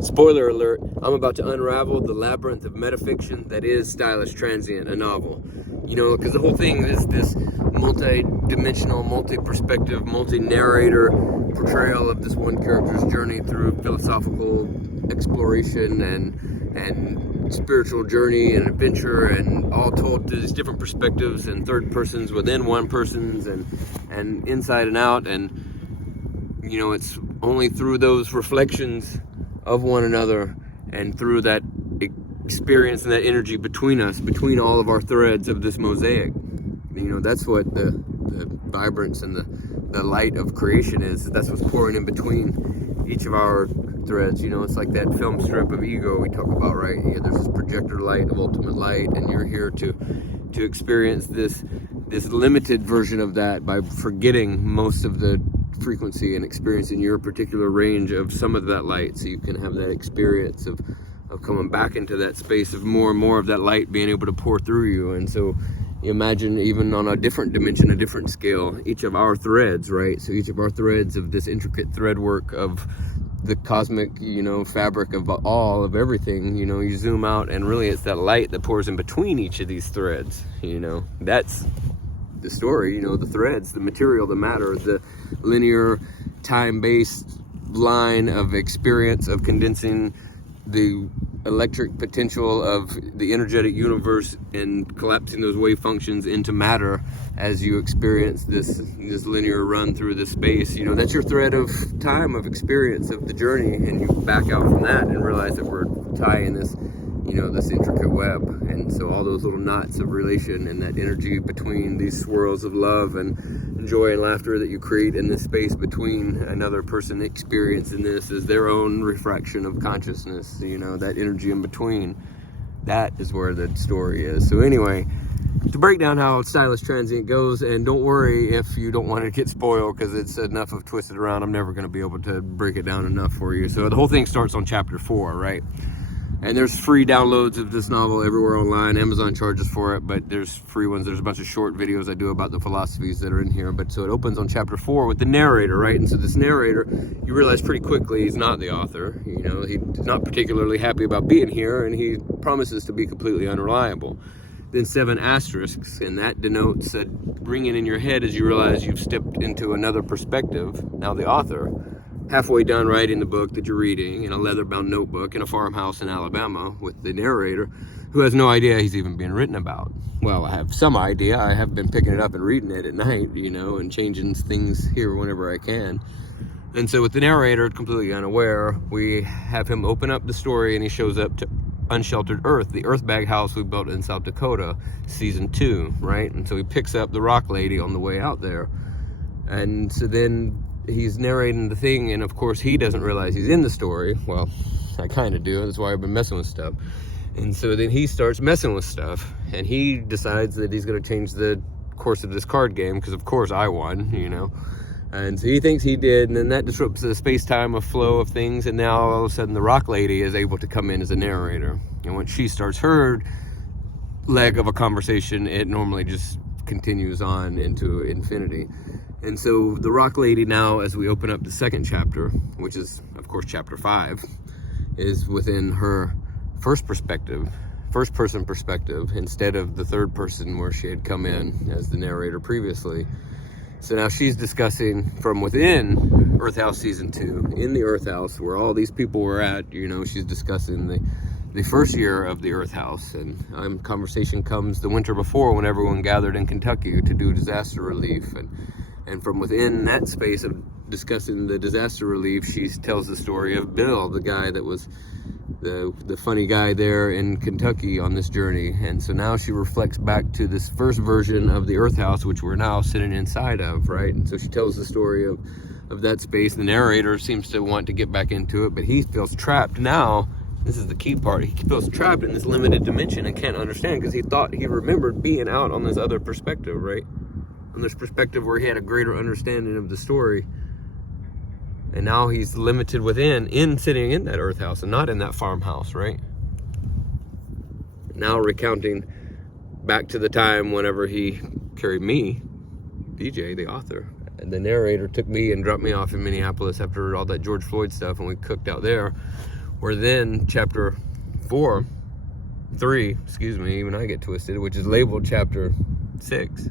Spoiler alert, I'm about to unravel the labyrinth of metafiction that is Stylish Transient, a novel. You know, because the whole thing is this multi-dimensional, multi-perspective, multi-narrator portrayal of this one character's journey through philosophical exploration and spiritual journey and adventure, and all told through these different perspectives and third persons within one person's and inside and out. And, you know, it's only through those reflections of one another and through that experience and that energy between us, between all of our threads of this mosaic. You know, that's what the vibrance and the light of creation is. That's what's pouring in between each of our threads. You know, it's like that film strip of ego we talk about, right? Yeah, there's this projector light of ultimate light, and you're here to experience this limited version of that by forgetting most of the frequency and experiencing your particular range of some of that light, so you can have that experience of coming back into that space of more and more of that light being able to pour through you. And so you imagine, even on a different dimension, a different scale, each of our threads, right? So each of our threads of this intricate thread work of the cosmic, you know, fabric of all of everything, you know, you zoom out and really it's that light that pours in between each of these threads. You know, that's the story. You know, the threads, the material, the matter, the linear time-based line of experience of condensing the electric potential of the energetic universe and collapsing those wave functions into matter as you experience this linear run through this space. You know, that's your thread of time, of experience, of the journey, and you back out from that and realize that we're tying this, you know, this intricate web. And so all those little knots of relation and that energy between these swirls of love and joy and laughter that you create in this space between another person experiencing this as their own refraction of consciousness, you know, that energy in between, that is where the story is. So anyway, to break down how Stylish Transient goes, and don't worry if you don't want to get spoiled, because it's enough of twisted around, I'm never going to be able to break it down enough for you. So the whole thing starts on chapter 4, right? And there's free downloads of this novel everywhere online. Amazon charges for it, but there's free ones. There's a bunch of short videos I do about the philosophies that are in here. But so it opens on chapter 4 with the narrator, right? And so this narrator, you realize pretty quickly he's not the author. You know, he's not particularly happy about being here, and he promises to be completely unreliable. Then 7 asterisks, and that denotes that ringing in your head as you realize you've stepped into another perspective. Now the author, halfway done writing the book that you're reading in a leather-bound notebook in a farmhouse in Alabama with the narrator, who has no idea he's even being written about. Well, I have some idea. I have been picking it up and reading it at night, you know, and changing things here whenever I can. And so with the narrator completely unaware, we have him open up the story, and he shows up to Unsheltered Earth, the earthbag house we built in South Dakota, season 2, right? And so he picks up the rock lady on the way out there. And so then he's narrating the thing, and of course he doesn't realize he's in the story. Well, I kind of do. That's why I've been messing with stuff. And so then he starts messing with stuff, and he decides that he's going to change the course of this card game, because of course I won, you know. And so he thinks he did, and then that disrupts the space-time of flow of things, and now all of a sudden the rock lady is able to come in as a narrator. And when she starts her leg of a conversation, it normally just continues on into infinity. And so the rock lady now, as we open up the second chapter, which is of course chapter 5, is within her first person perspective, instead of the third person where she had come in as the narrator previously. So now she's discussing from within Earth House season 2, in the Earth House where all these people were at. You know, she's discussing the first year of the Earth House, and conversation comes the winter before, when everyone gathered in Kentucky to do disaster relief. And from within that space of discussing the disaster relief, she tells the story of Bill, the guy that was the funny guy there in Kentucky on this journey. And so now she reflects back to this first version of the Earth House, which we're now sitting inside of, right? And so she tells the story of that space. The narrator seems to want to get back into it, but he feels trapped now. This is the key part. He feels trapped in this limited dimension and can't understand, because he thought he remembered being out on this other perspective, right? On this perspective where he had a greater understanding of the story. And now he's limited within sitting in that Earth House and not in that farmhouse, right? Now recounting back to the time whenever he carried me, DJ, the author, and the narrator took me and dropped me off in Minneapolis after all that George Floyd stuff, and we cooked out there. where then chapter 3, even I get twisted, which is labeled chapter 6,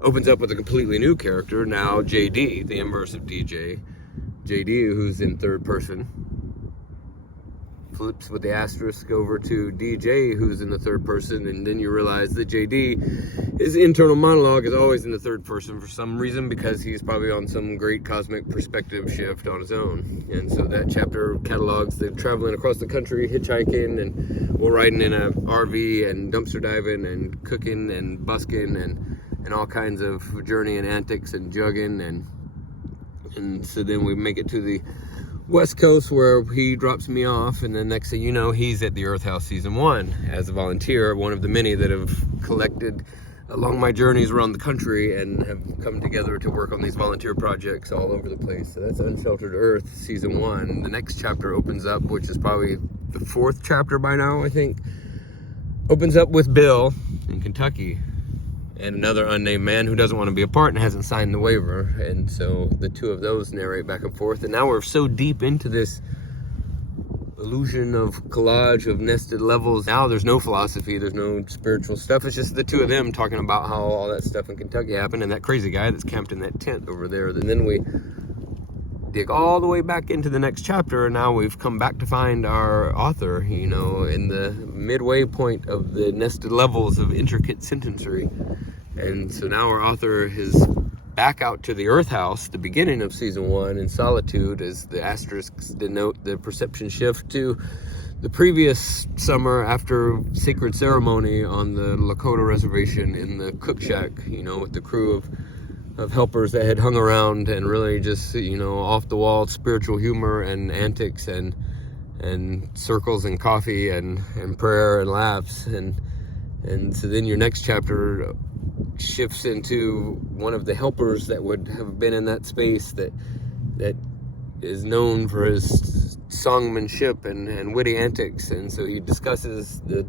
opens up with a completely new character, now JD, the inverse of DJ. JD, who's in third person, flips with the asterisk over to DJ, who's in the third person, and then you realize that JD, his internal monologue is always in the third person for some reason, because he's probably on some great cosmic perspective shift on his own. And so that chapter catalogs the traveling across the country, hitchhiking, and riding in a RV, and dumpster diving, and cooking, and busking, and all kinds of journey and antics, and jugging, and so then we make it to the West Coast, where he drops me off, and then next thing you know, he's at the Earth House Season 1 as a volunteer, one of the many that have collected along my journeys around the country and have come together to work on these volunteer projects all over the place. So that's Unsheltered Earth Season 1. The next chapter opens up, which is probably the 4th chapter by now, I think, opens up with Bill in Kentucky and another unnamed man who doesn't want to be a part and hasn't signed the waiver. And so the two of those narrate back and forth. And now we're so deep into this illusion of collage of nested levels. Now there's no philosophy, there's no spiritual stuff. It's just the two of them talking about how all that stuff in Kentucky happened, and that crazy guy that's camped in that tent over there. And then we dig all the way back into the next chapter, and now we've come back to find our author, in the midway point of the nested levels of intricate sentencery. And so now our author is back out to the Earth House, the beginning of Season 1, in solitude, as the asterisks denote the perception shift to the previous summer after sacred ceremony on the Lakota reservation in the cook shack, with the crew of helpers that had hung around, and really just, off the wall spiritual humor and antics and circles and coffee and prayer and laughs. And so then your next chapter shifts into one of the helpers that would have been in that space that is known for his songmanship and witty antics. And so he discusses the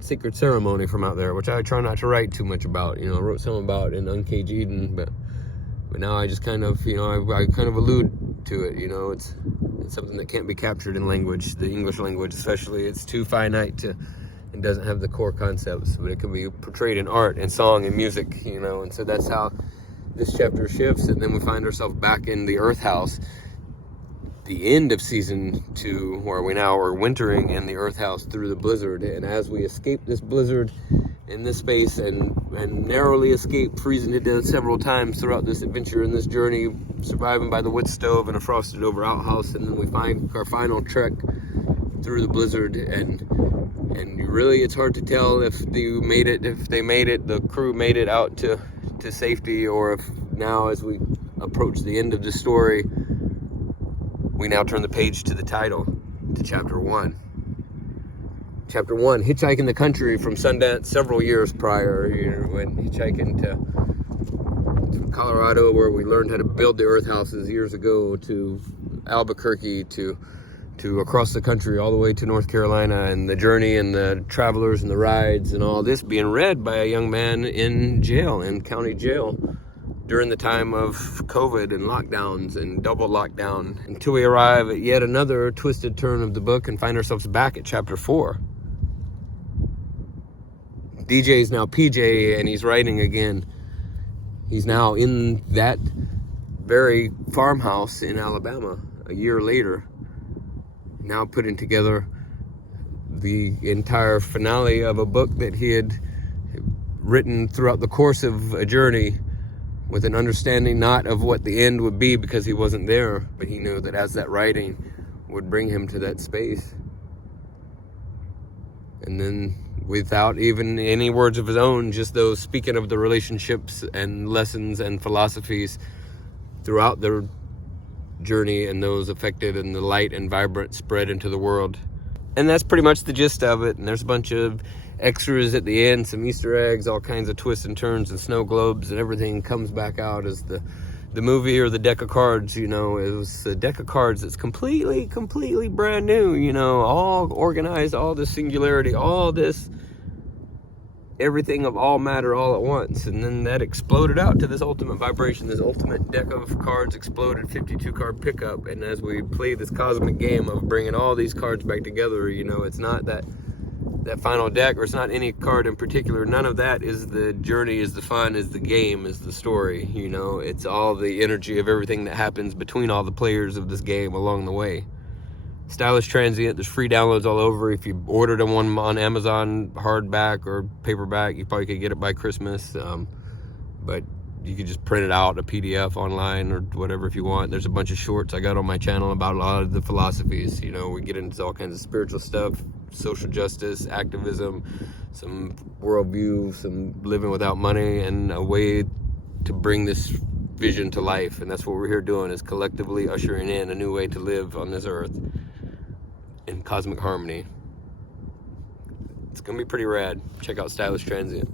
secret ceremony from out there, which I try not to write too much about. I wrote some about in Uncaged Eden, but now I just kind of, I kind of allude to it. It's something that can't be captured in language, the English language especially. It's too finite and doesn't have the core concepts, but it can be portrayed in art and song and music, and so that's how this chapter shifts. And then we find ourselves back in the Earth House, the end of Season 2, where we now are wintering in the Earth House through the blizzard. And as we escape this blizzard in this space and narrowly escape freezing to death several times throughout this adventure and this journey, surviving by the wood stove and a frosted over outhouse, and then we find our final trek through the blizzard, and really it's hard to tell if they made it, the crew made it out to safety, or if now, as we approach the end of the story, we now turn the page to the title, to chapter 1. Chapter 1, hitchhiking the country from Sundance several years prior. Went hitchhiking to Colorado, where we learned how to build the earth houses years ago, to Albuquerque, to across the country, all the way to North Carolina, and the journey and the travelers and the rides and all this being read by a young man in jail, in county jail, during the time of COVID and lockdowns and double lockdown, until we arrive at yet another twisted turn of the book and find ourselves back at chapter 4. DJ's now PJ, and he's writing again. He's now in that very farmhouse in Alabama a year later, now putting together the entire finale of a book that he had written throughout the course of a journey, with an understanding not of what the end would be because he wasn't there, but he knew that as that writing would bring him to that space. And then, without even any words of his own, just those speaking of the relationships and lessons and philosophies throughout their journey, and those affected, and the light and vibrant spread into the world. And that's pretty much the gist of it. And there's a bunch of extras at the end, some Easter eggs, all kinds of twists and turns and snow globes, and everything comes back out as the movie or the deck of cards. It was a deck of cards that's completely brand new, all organized, all this singularity, all this everything of all matter all at once, and then that exploded out to this ultimate vibration. This ultimate deck of cards exploded, 52 card pickup. And as we play this cosmic game of bringing all these cards back together, you know, it's not that final deck, or it's not any card in particular. None of that is the journey, is the fun, is the game, is the story. You know, it's all the energy of everything that happens between all the players of this game along the way. Stylish Transient, there's free downloads all over. If you ordered them on Amazon, hardback or paperback, you probably could get it by Christmas. But you could just print it out, a PDF online or whatever if you want. There's a bunch of shorts I got on my channel about a lot of the philosophies. You know, we get into all kinds of spiritual stuff, social justice, activism, some worldview, some living without money, and a way to bring this vision to life. And that's what we're here doing, is collectively ushering in a new way to live on this earth in cosmic harmony. It's gonna be pretty rad. Check out Stylish Transient.